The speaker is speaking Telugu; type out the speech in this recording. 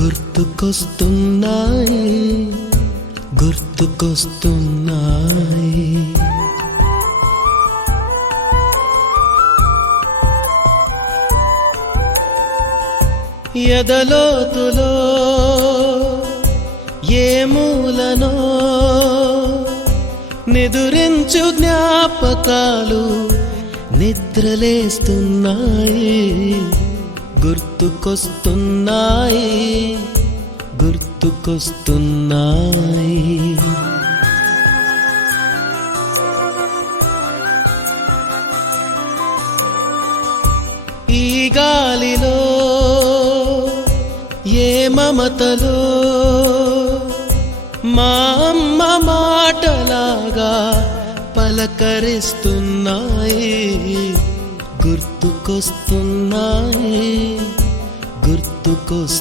గుర్తుకొస్తున్నాయి గుర్తుకొస్తున్నాయి. ఎదలోతులో ఏ మూలనో నిదురించు జ్ఞాపకాలు నిద్రలేస్తున్నాయి గుర్తుకొస్తున్నాయి గుర్తుకొస్తున్నాయి. ఈ గాలిలో ఏ మమతలో మా అమ్మ మాటలాగా పలకరిస్తున్నాయి గుర్తుకొస్తున్నాయి గుర్తుకొస్తున్నాయి.